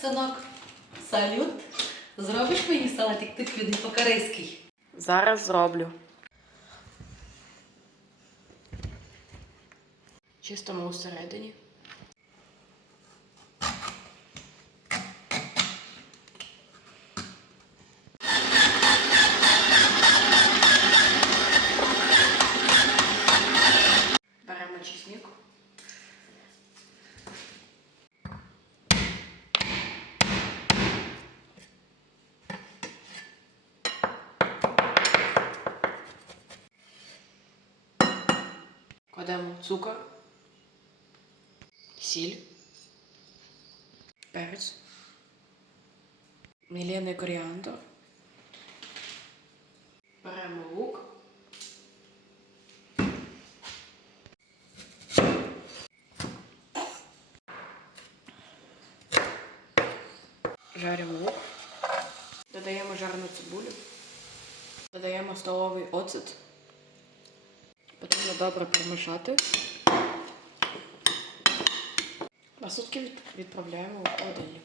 синок, салют. Зробиш мені салатик тиквіний по-корейський? Зараз зроблю. Чистимо усередині. Беремо чесник. Кладемо цукор, сіль, перець, мілений коріандр. Беремо лук. Жаримо лук. Додаємо жарну цибулю. Додаємо столовий оцет. Потрібно добре перемішати. На сутки від- відправляємо у холодильник.